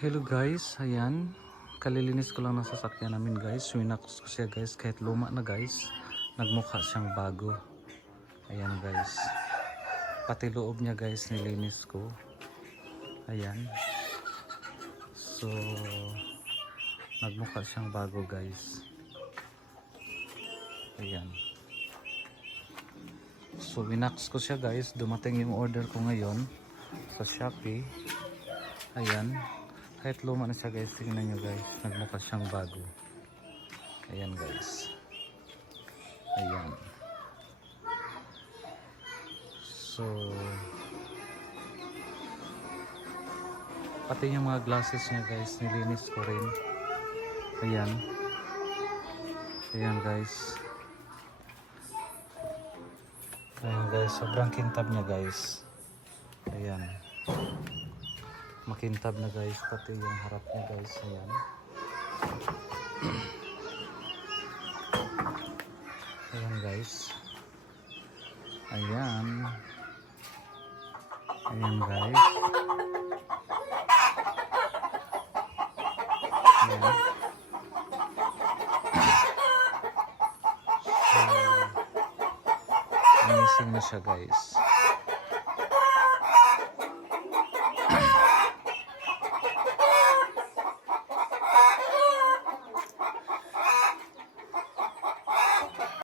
Hello guys, ayan. Kalilinis ko lang ng sasakyan namin guys. Winax ko siya guys kahit luma na guys. Nagmukha siyang bago. Ayan guys. Pati loob niya guys nilinis ko. Ayan. So, nagmukha siyang bago guys. Ayan. So, winax ko siya guys. Dumating yung order ko ngayon sa Shopee. Ayan. Kahit luma na siya guys, tingnan nyo guys. Nagmukha siyang bago. Ayan guys. Ayan. So, pati yung mga glasses niya guys, nilinis ko rin. Ayan. Ayan guys. Ayan guys, sobrang kintab niya guys. Ayan makintab na guys. Pati yung harap niya guys. Ayan. Ayan guys. Ayan. Ayan guys. Ayan. So amazing na siya guys